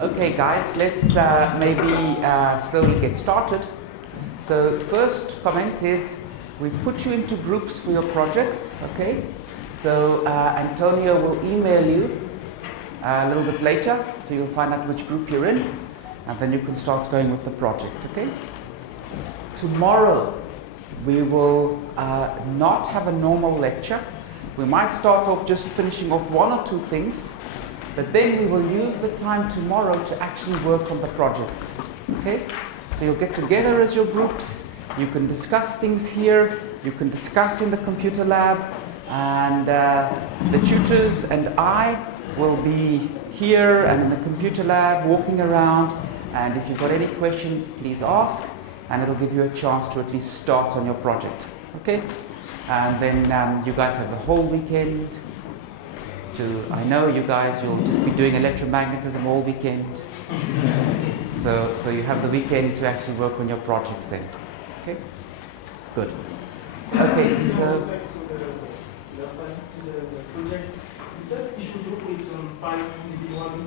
Okay guys, let's maybe slowly get started. So first comment is, we've put you into groups for your projects, okay? So Antonio will email you a little bit later, so you'll find out which group you're in, and then you can start going with the project, okay? Tomorrow we will not have a normal lecture. We might start off just finishing off one or two things, but then we will use the time tomorrow to actually work on the projects, okay? So you'll get together as your groups, you can discuss things here, you can discuss in the computer lab, and the tutors and I will be here and in the computer lab walking around, and if you've got any questions, please ask, and it'll give you a chance to at least start on your project, okay? And then you guys have the whole weekend I know you guys, you'll just be doing electromagnetism all weekend. So you have the weekend to actually work on your projects then. Okay? Good. Okay, so the project, you said you should do question 5 individually.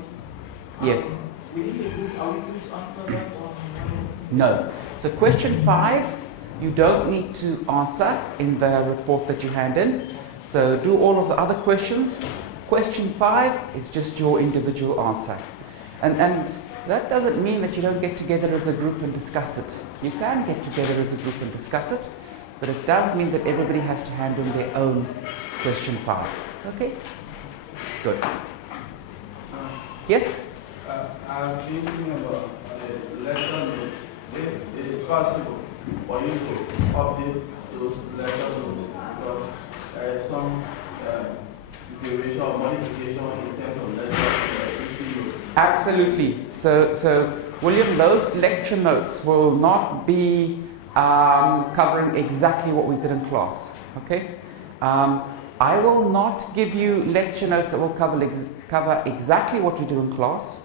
Yes. Within the group, are we still to answer that or no? So question 5, you don't need to answer in the report that you hand in. So do all of the other questions. Question 5 is just your individual answer. And that doesn't mean that you don't get together as a group and discuss it. You can get together as a group and discuss it, but it does mean that everybody has to hand in their own question 5. Okay? Good. Yes? I'm thinking about lecture notes. If it is possible for you to update those lecture notes, because there is some duration or modification in terms of lecture existing notes. Absolutely. So William, those lecture notes will not be covering exactly what we did in class. Okay? I will not give you lecture notes that will cover exactly what we do in class.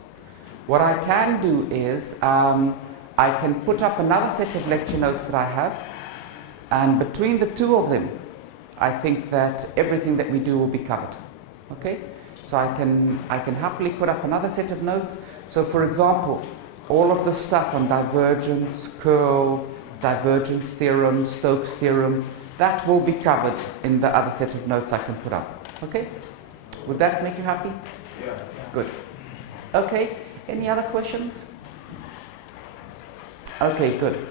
What I can do is I can put up another set of lecture notes that I have, and between the two of them, I think that everything that we do will be covered. Okay? So I can happily put up another set of notes. So for example, all of the stuff on divergence, curl, divergence theorem, Stokes theorem, that will be covered in the other set of notes I can put up. Okay? Would that make you happy? Yeah. Good. Okay, any other questions? Okay, good.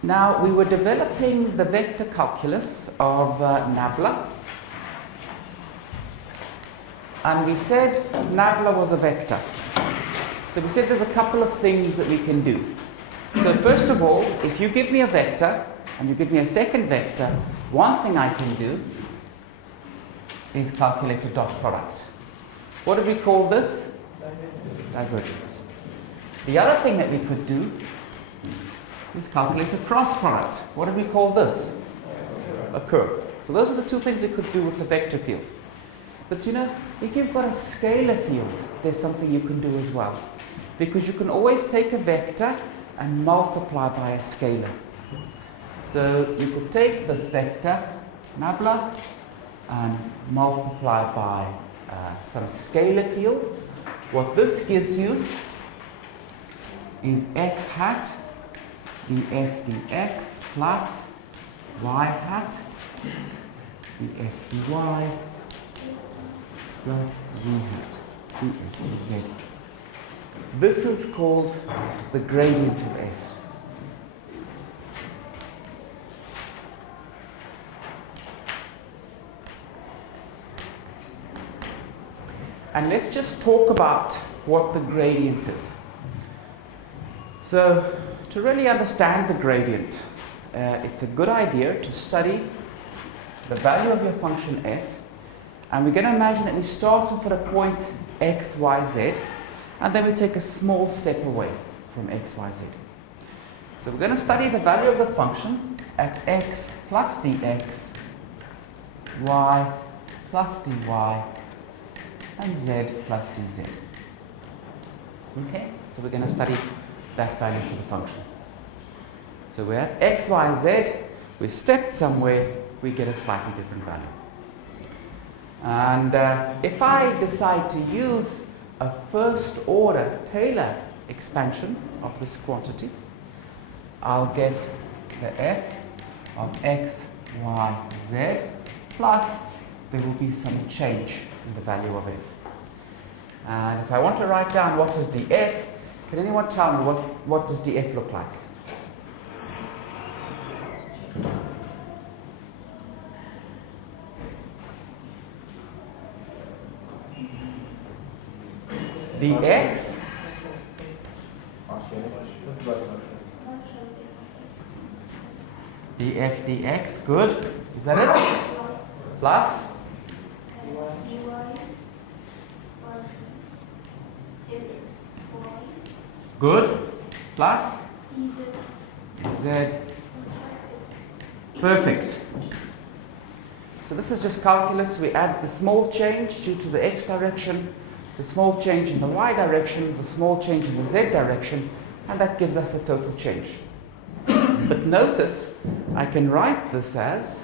Now, we were developing the vector calculus of Nabla. And we said Nabla was a vector. So we said there's a couple of things that we can do. So first of all, if you give me a vector, and you give me a second vector, one thing I can do is calculate a dot product. What do we call this? Divergence. The other thing that we could do is calculate a cross product. What do we call this? A curve. So those are the two things we could do with the vector field. But you know, if you've got a scalar field, there's something you can do as well. Because you can always take a vector and multiply by a scalar. So you could take this vector, Nabla, and multiply by some scalar field. What this gives you is x hat df dx plus y hat df dy plus z hat df dz. This is called the gradient of f. And let's just talk about what the gradient is. So, to really understand the gradient, it's a good idea to study the value of your function f, and we're going to imagine that we start off at a point x, y, z, and then we take a small step away from x, y, z. So we're going to study the value of the function at x plus dx, y plus dy, and z plus dz. Okay, so we're going to study that value for the function. So we're at x, y, z, we've stepped somewhere, we get a slightly different value. And if I decide to use a first order Taylor expansion of this quantity, I'll get the f of x, y, z, plus there will be some change in the value of f. And if I want to write down what is df, can anyone tell me what does df look like? dx df dx, good. Is that it? Plus good. Plus z. Perfect. So this is just calculus. We add the small change due to the x direction, the small change in the y direction, the small change in the z direction, and that gives us the total change. But notice, I can write this as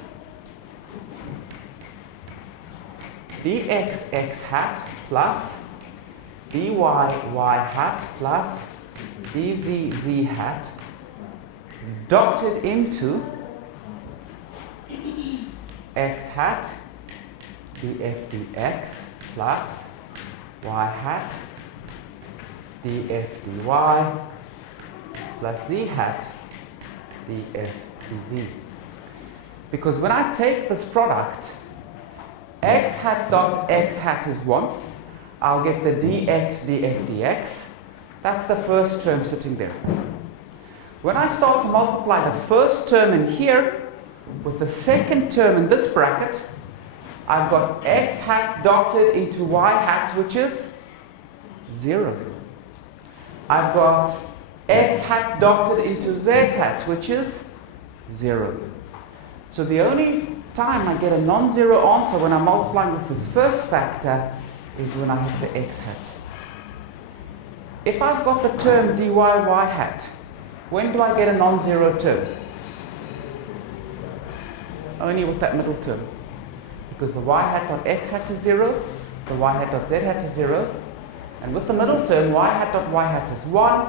dx x hat plus dy y hat plus dz z hat dotted into x hat df dx plus y hat df dy plus z hat df dz. Because when I take this product, x hat dot x hat is 1. I'll get the dx df dx. That's the first term sitting there. When I start to multiply the first term in here with the second term in this bracket, I've got x hat dotted into y hat, which is 0. I've got x hat dotted into z hat, which is 0. So the only time I get a non-zero answer when I'm multiplying with this first factor is when I hit the x hat. If I've got the term dy y hat, when do I get a non-zero term? Only with that middle term. Because the y hat dot x hat is 0, the y hat dot z hat is 0, and with the middle term, y hat dot y hat is 1,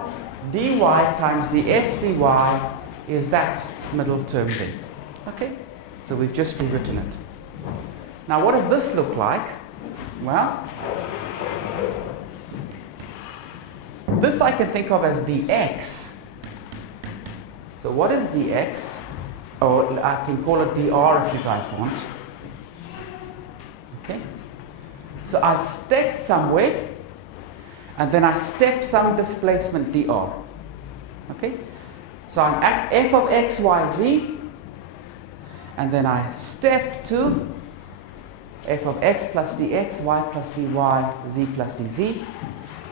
dy times df dy is that middle term there. Okay? So we've just rewritten it. Now what does this look like? Well, this I can think of as dx. So what is dx? Or I can call it dr if you guys want. Okay? So I've stepped somewhere, and then I step some displacement dr. Okay? So I'm at f of x, y, z, and then I step to f of x plus dx, y plus dy, z plus dz.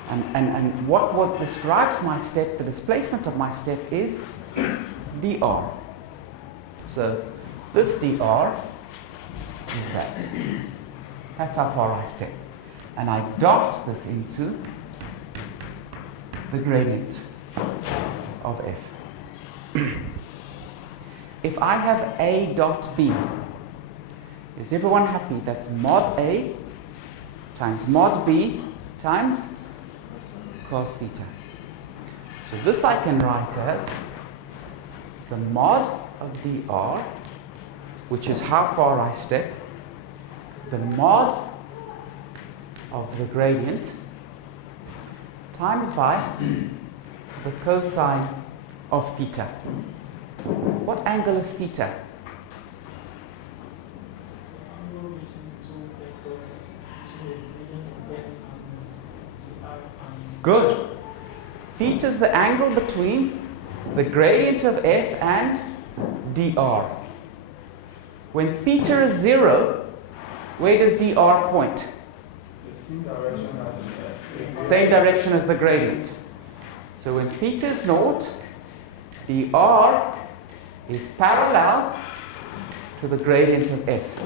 And what describes my step, the displacement of my step, is dr. So this dr is that. That's how far I step. And I dot this into the gradient of f. If I have a dot b, is everyone happy? That's mod a times mod b times cos theta. So this I can write as the mod of dr, which is how far I step, the mod of the gradient times by the cosine of theta. What angle is theta? Good. Theta is the angle between the gradient of f and dr. When theta is 0, where does dr point? Same direction as the gradient. So when theta is 0, dr is parallel to the gradient of f.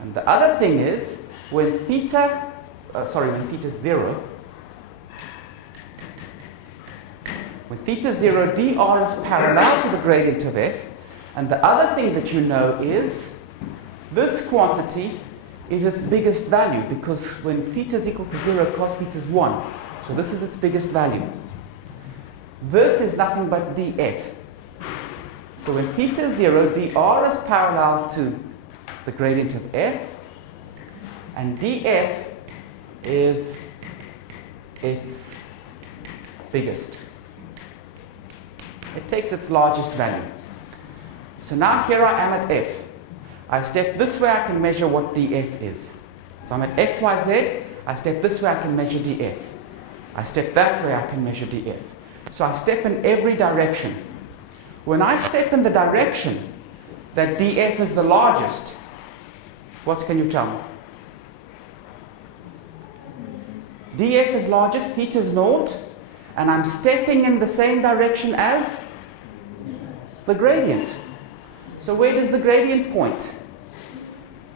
And the other thing is, when theta is 0, when theta is 0, dr is parallel to the gradient of f. And the other thing that you know is, this quantity is its biggest value, because when theta is equal to 0, cos theta is 1. So this is its biggest value. This is nothing but df. So when theta is 0, dr is parallel to the gradient of f, and df is its biggest. It takes its largest value. So now here I am at f. I step this way, I can measure what df is. So I'm at x, y, z. I step this way, I can measure df. I step that way, I can measure df. So I step in every direction. When I step in the direction that df is the largest, what can you tell me? df is largest, theta is 0, and I'm stepping in the same direction as the gradient. So where does the gradient point?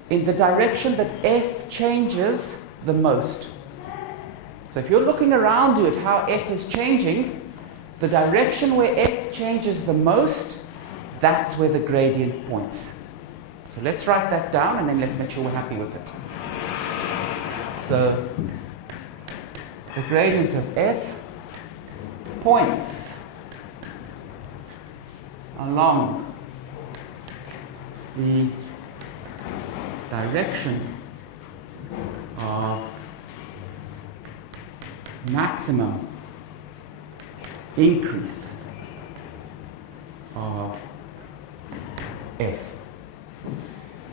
In the direction that f changes the most. So if you're looking around you at how f is changing, the direction where f changes the most, that's where the gradient points. So let's write that down, and then let's make sure we're happy with it. So the gradient of f points along the direction of maximum increase of f.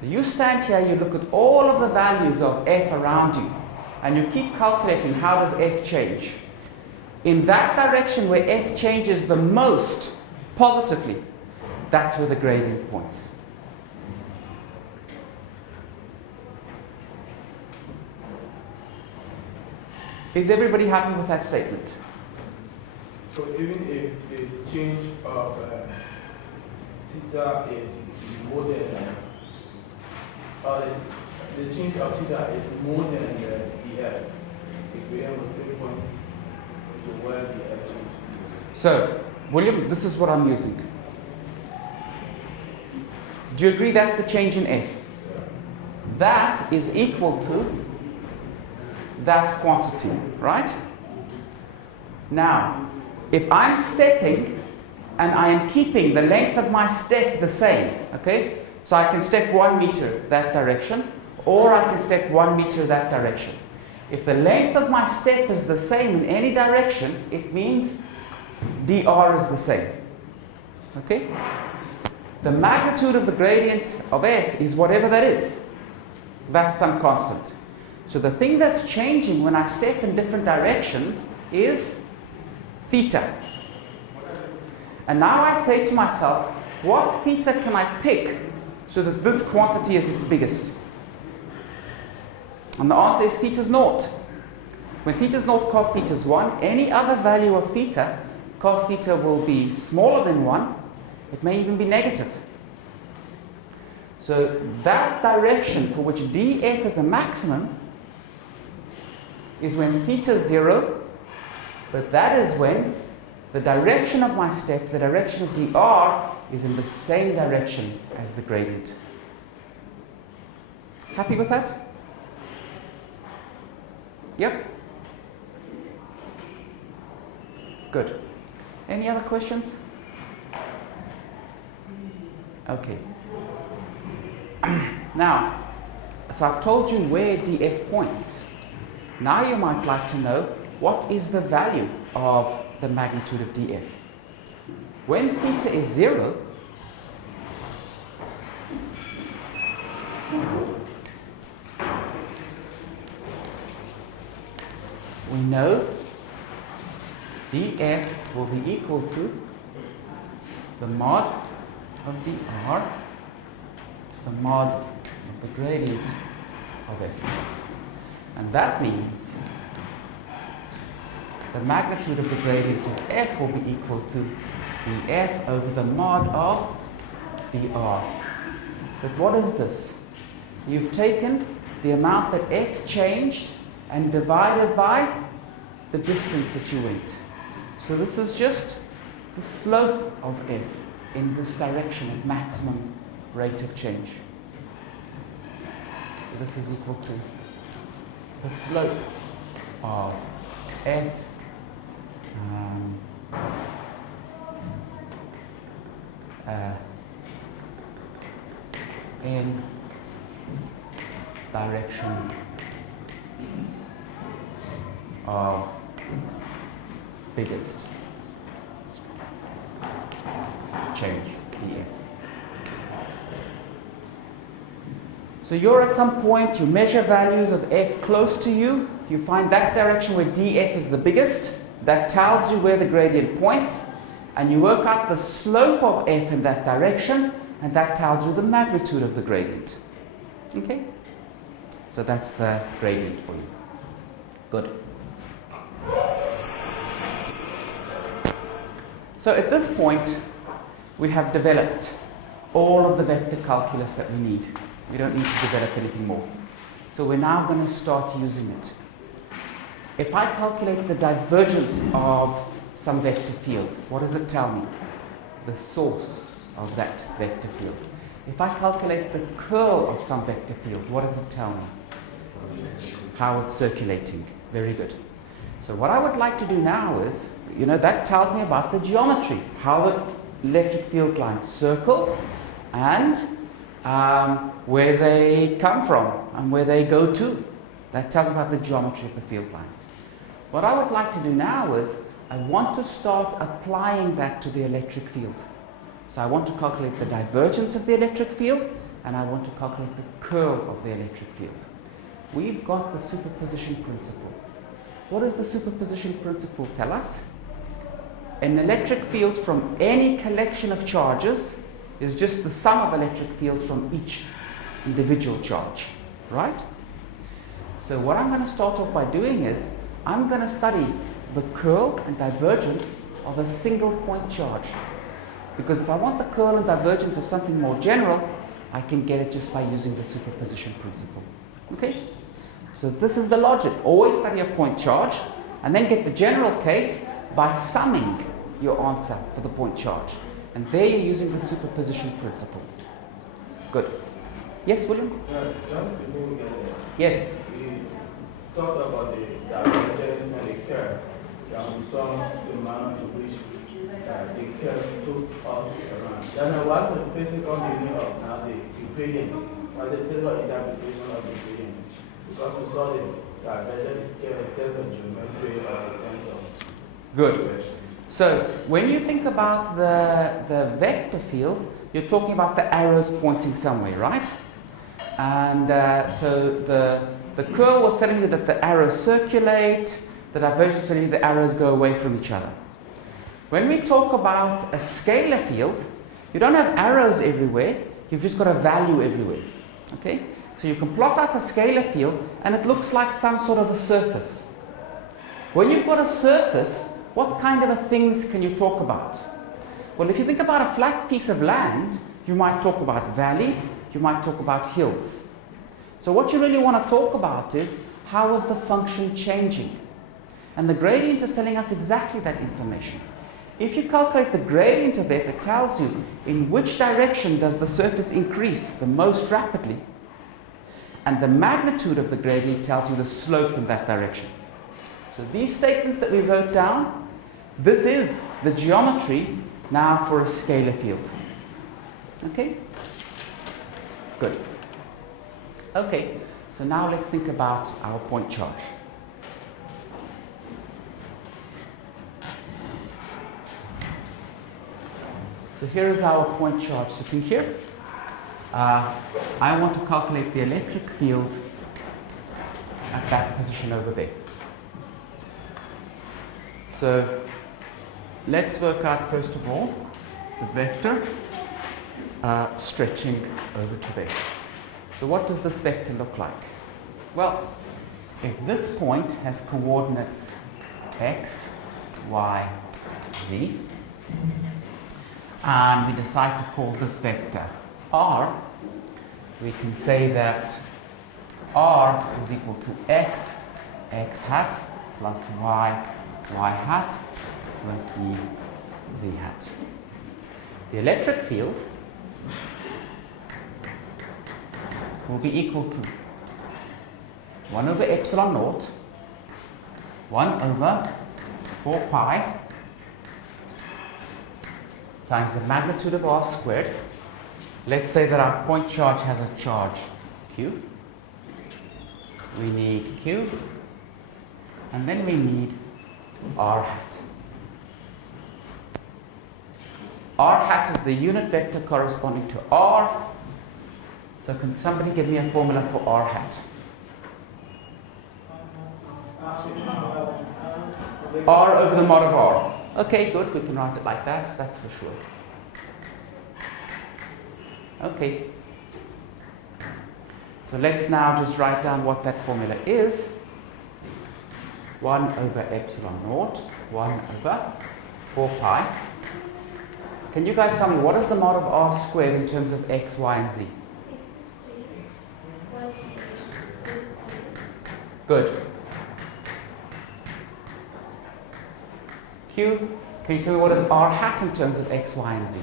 So you stand here, you look at all of the values of f around you, and you keep calculating how does f change. In that direction where f changes the most positively, that's where the gradient points. Is everybody happy with that statement? So even if the change of theta is more than, the change of theta is more than df, if we have a still point to where the f changes. So, William, this is what I'm using. Do you agree that's the change in f? That is equal to that quantity, right? Now, if I'm stepping and I am keeping the length of my step the same, okay? So I can step 1 meter that direction, or I can step 1 meter that direction. If the length of my step is the same in any direction, it means dr is the same, okay? The magnitude of the gradient of f is whatever that is. That's some constant. So the thing that's changing when I step in different directions is theta. And now I say to myself, what theta can I pick so that this quantity is its biggest? And the answer is theta is 0. When theta is 0, cos theta is 1. Any other value of theta, cos theta will be smaller than 1. It may even be negative. So that direction for which df is a maximum is when theta is 0, but that is when the direction of my step, the direction of dr, is in the same direction as the gradient. Happy with that? Yep. Good. Any other questions? Okay. Now, so I've told you where df points. Now you might like to know what is the value of the magnitude of df. When theta is 0, we know df will be equal to the mod of dr, the mod of the gradient of f. And that means the magnitude of the gradient of f will be equal to df over the mod of dr. But what is this? You've taken the amount that f changed and divided by the distance that you went. So this is just the slope of f in this direction at maximum rate of change. So this is equal to the slope of f in direction of biggest change, df. So you're at some point, you measure values of f close to you, you find that direction where df is the biggest, that tells you where the gradient points, and you work out the slope of f in that direction, and that tells you the magnitude of the gradient. Okay? So that's the gradient for you. Good. So at this point, we have developed all of the vector calculus that we need. We don't need to develop anything more. So we're now going to start using it. If I calculate the divergence of some vector field, what does it tell me? The source of that vector field. If I calculate the curl of some vector field, what does it tell me? How it's circulating. Very good. So what I would like to do now is, that tells me about the geometry, how the electric field lines circle and where they come from and where they go to. That tells me about the geometry of the field lines. What I would like to do now is, I want to start applying that to the electric field. So I want to calculate the divergence of the electric field, and I want to calculate the curl of the electric field. We've got the superposition principle. What does the superposition principle tell us? An electric field from any collection of charges is just the sum of electric fields from each individual charge, right? So what I'm going to start off by doing is, I'm going to study the curl and divergence of a single point charge. Because if I want the curl and divergence of something more general, I can get it just by using the superposition principle. Okay? So this is the logic. Always study a point charge and then get the general case by summing your answer for the point charge. And there you're using the superposition principle. Good. Yes, William? Just before we get there. Yes. We talked about the divergence and the curve. And we saw the manner to which the curve took us around. Then what's the physical meaning of now the gradient? What's the physical interpretation of the gradient? Because we saw the divergence in terms of geometry or in terms of good. So when you think about the vector field, you're talking about the arrows pointing somewhere, right? And so the curl was telling you that the arrows circulate, the divergence was telling you the arrows go away from each other. When we talk about a scalar field, you don't have arrows everywhere, you've just got a value everywhere. Okay? So you can plot out a scalar field and it looks like some sort of a surface. When you've got a surface, what kind of things can you talk about? Well, if you think about a flat piece of land, you might talk about valleys, you might talk about hills. So what you really want to talk about is, how is the function changing? And the gradient is telling us exactly that information. If you calculate the gradient of f, it tells you in which direction does the surface increase the most rapidly. And the magnitude of the gradient tells you the slope in that direction. So these statements that we wrote down, this is the geometry now for a scalar field. Okay? Good. Okay, so now let's think about our point charge. So here is our point charge sitting here. I want to calculate the electric field at that position over there. So let's work out first of all the vector stretching over to there. So what does this vector look like? Well, if this point has coordinates x, y, z, and we decide to call this vector r, we can say that r is equal to x, x hat, plus y, y hat, plus z, z hat. The electric field will be equal to 1 over epsilon naught, 1 over 4 pi times the magnitude of r squared. Let's say that our point charge has a charge q. We need q, and then we need r hat. R hat is the unit vector corresponding to r. So can somebody give me a formula for r hat? R over the mod of r. Okay, good. We can write it like that. That's for sure. Okay. So let's now just write down what that formula is. 1 over epsilon naught, 1 over 4 pi. Can you guys tell me what is the mod of r squared in terms of x, y, and z? Good. Q, can you tell me what is r hat in terms of x, y, and z?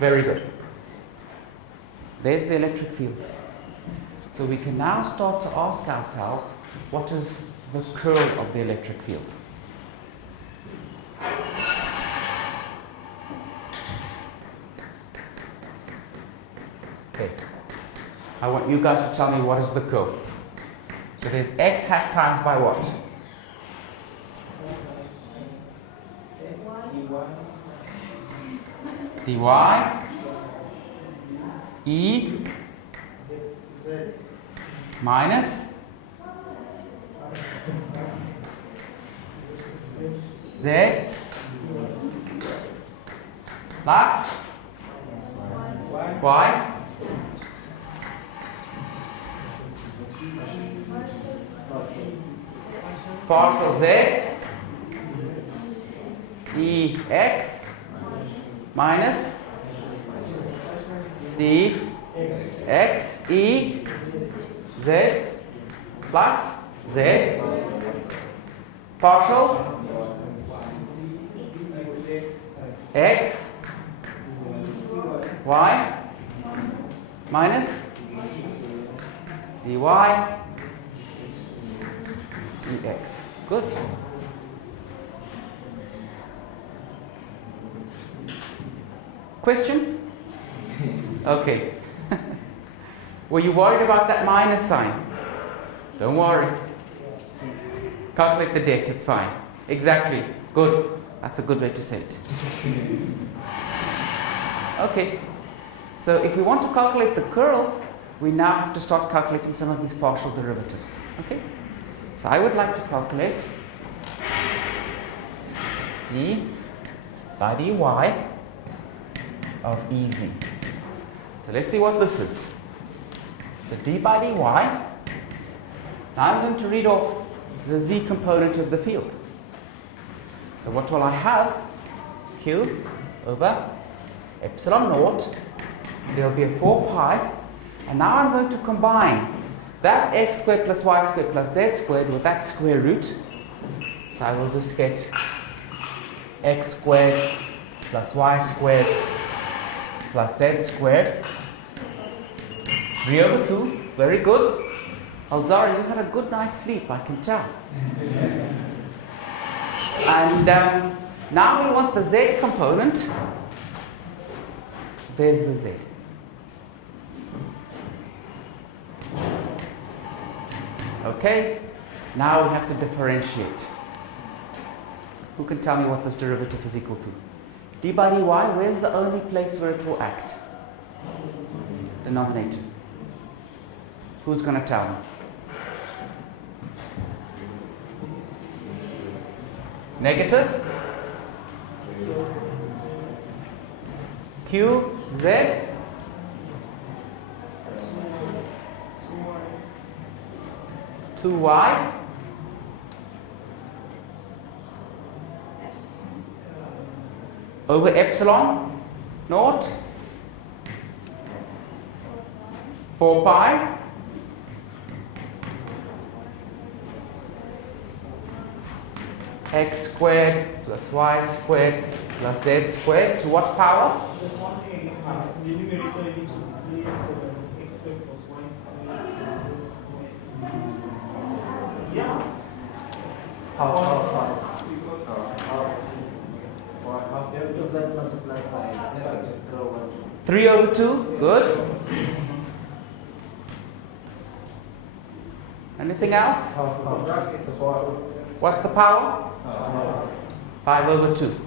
Very good. There's the electric field. So we can now start to ask ourselves, what is the curl of the electric field? Okay. I want you guys to tell me what is the curl. So there's x hat times by what? dy e minus z plus y partial z e x minus d x e z plus z partial x y minus dy dx. Good. Question? Okay. Were you worried about that minus sign? Don't worry. Calculate the debt, it's fine. Exactly. Good. That's a good way to say it. Okay. So if we want to calculate the curl, we now have to start calculating some of these partial derivatives. Okay? So I would like to calculate d by dy of Ez. So let's see what this is. So d by dy. Now I'm going to read off the z component of the field. So what will I have? Q over epsilon naught. There will be a 4 pi. And now I'm going to combine that x squared plus y squared plus z squared with that square root. So I will just get x squared plus y squared plus z squared. 3 over 2. Very good. Aldar, you had a good night's sleep, I can tell. And now we want the z component. There's the z. Okay, now we have to differentiate. Who can tell me what this derivative is equal to? D by dy, where's the only place where it will act? Denominator. Who's going to tell me? Negative? Q, Z? Two y over epsilon naught 4 pi x squared plus y squared plus z squared to what power? There's one thing again. The numerator you need to replace x squared plus y squared plus z squared. Yeah. How? Because F2 plus multiplied by negative 3 over 2, good. Anything else? What's the power? 5 over 2.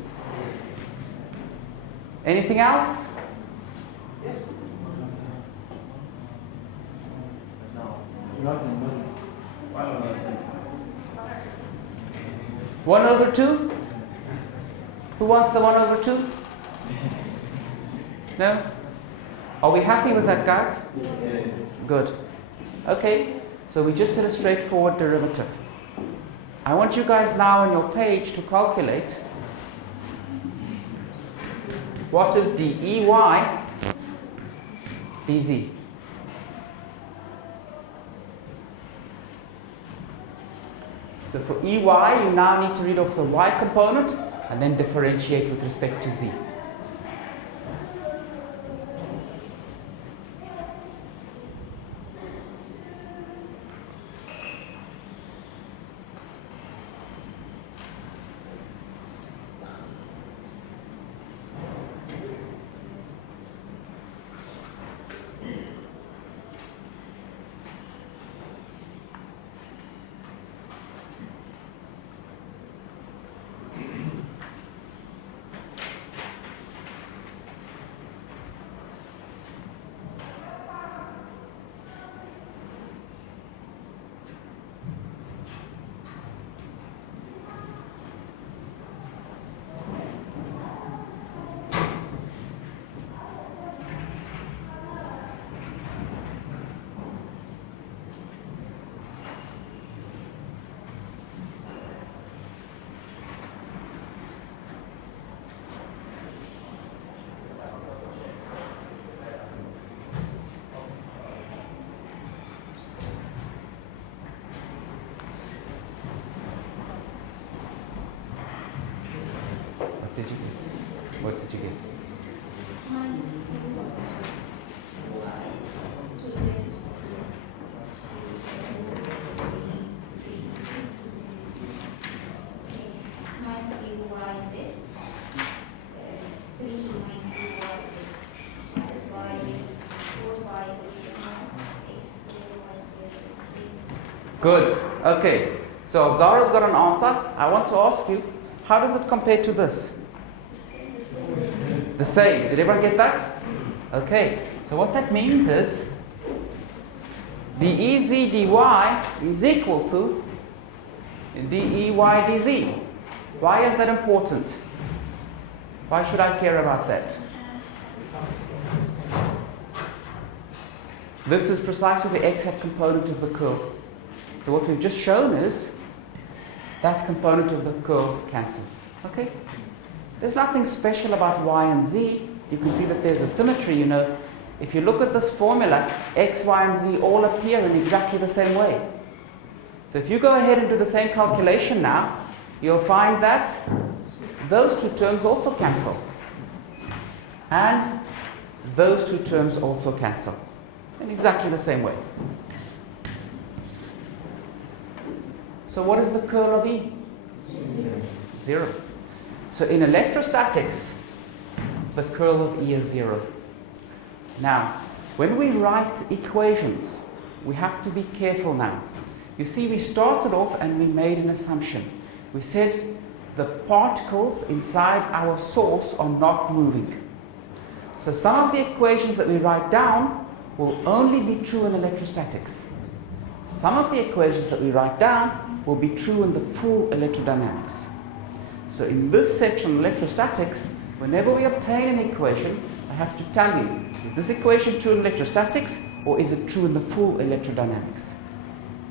Anything else? yes. 1 over 2? Who wants the 1 over 2? No? Are we happy with that, guys? Yes. Good. Okay, so we just did a straightforward derivative. I want you guys now on your page to calculate what is dEy dz. So for Ey, you now need to read off the y component and then differentiate with respect to z. What did you get? Good. Okay. So Zara's got an answer. I want to ask you, how does it compare to this? The same. Did everyone get that? Okay. So what that means is dEz dy is equal to dEy dz. Why is that important? Why should I care about that? This is precisely the x-hat component of the curl. So what we've just shown is that component of the curl cancels. Okay? There's nothing special about y and z. You can see that there's a symmetry, you know. If you look at this formula, x, y, and z all appear in exactly the same way. So if you go ahead and do the same calculation now, you'll find that those two terms also cancel. And those two terms also cancel in exactly the same way. So what is the curl of E? 0. So in electrostatics, the curl of E is 0. Now, when we write equations, we have to be careful now. You see, we started off and we made an assumption. We said the particles inside our source are not moving. So some of the equations that we write down will only be true in electrostatics. Some of the equations that we write down will be true in the full electrodynamics. So in this section, electrostatics, whenever we obtain an equation, I have to tell you, is this equation true in electrostatics or is it true in the full electrodynamics?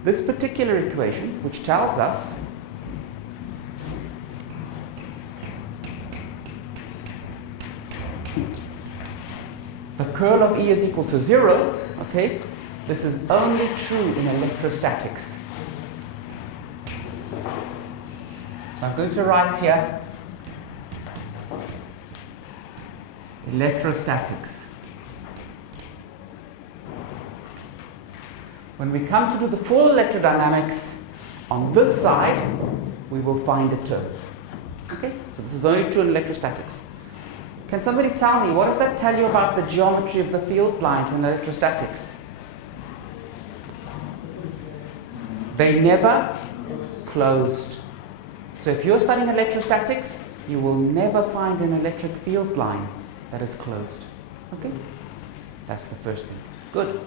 This particular equation, which tells us the curl of E is equal to 0, okay, this is only true in electrostatics. So I'm going to write here electrostatics. When we come to do the full electrodynamics, on this side, we will find a term. Okay? So this is only true in electrostatics. Can somebody tell me, what does that tell you about the geometry of the field lines in electrostatics? They never closed. So if you're studying electrostatics, you will never find an electric field line that is closed. Okay? That's the first thing. Good.